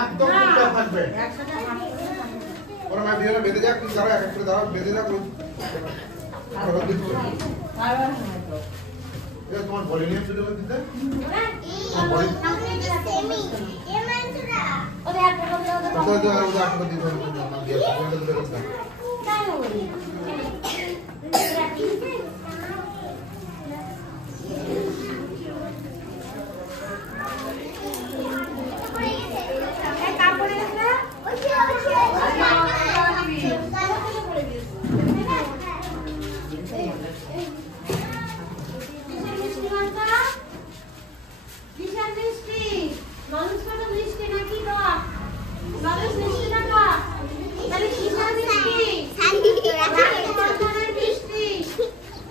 একদম চুপচাপ থাকবে। ওরা মা ভিডিওটা বেঁধে যাক, তুমি দাঁড়া, এক করে দাঁড়া, বেঁধে যাক। এটা তোমার বডি নিয়ে শুরু করে দিতে।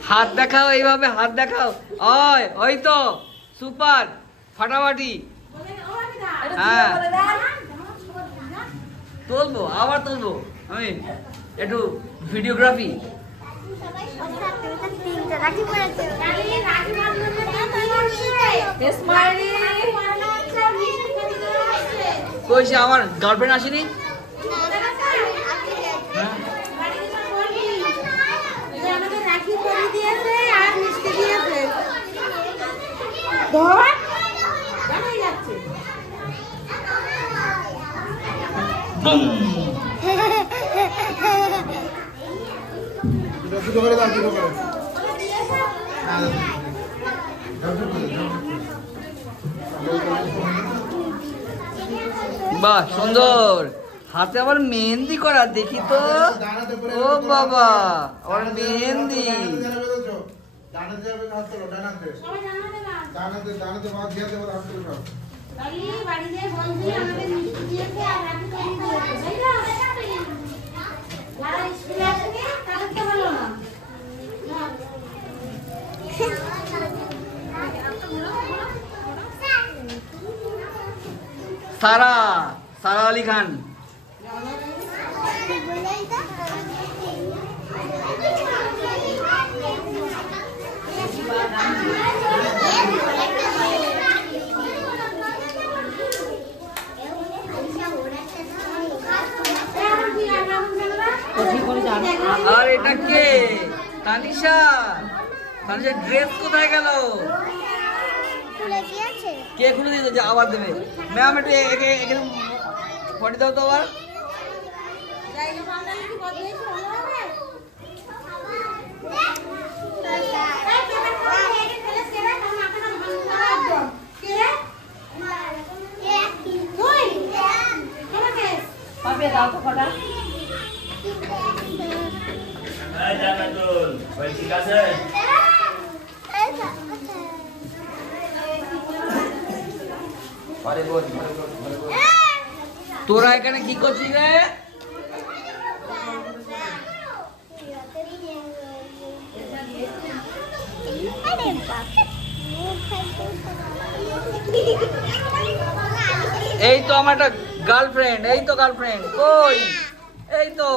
হাত দেখাও, এইভাবে হাত দেখাও। ওই ওই তো সুপার ফাটাফাটি। হ্যাঁ তুলবো, আবার তুলবো আমি একটু ভিডিওগ্রাফি। কইছে আমার গার্লফ্রেন্ড আসেনি। বাহ সুন্দর, হাতে আবার মেহেন্দি করা, দেখি তো। ও বাবা, আবার মেহেন্দি। সারা সারা আলী খান। আর এটা কে? তানিশা। তানিশা ড্রেস কোথায় গেল? কে খুলে দিয়েছে যে আবার দেবে? ম্যাম একটু এখানে ফটো দাও তো আবার। দাও তো ফটো। ঠিক আছে। তোরা এখানে কি করছিস রে? এই তো আমার একটা গার্লফ্রেন্ড, এই তো গার্লফ্রেন্ড কই? এই তো।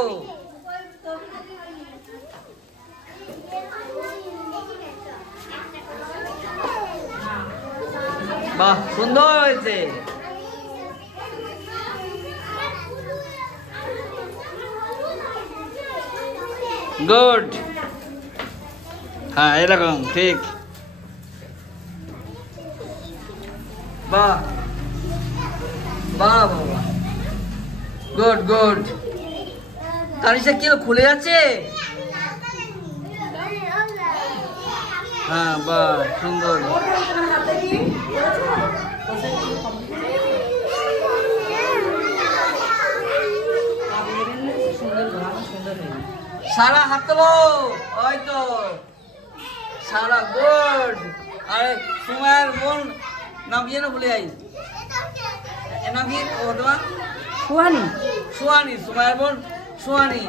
বাহ সুন্দর হয়েছে। গুড। হ্যাঁ এরকম ঠিক। বাহ বাহ বাহ, গুড গুড। তানিশা কি খুলে যাচ্ছে? হ্যাঁ বাহ সুন্দর। সারা হাত তোলো, ওই তো সারা গুড। আরে সুমায়ের বোন নাম কি না ভুলে যাই, নাম কি তোমার? সুহানি। সুহানি, সুমায়ের বোন সুহানি।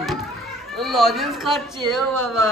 ও লজেন্স খাচ্ছে। ও বাবা।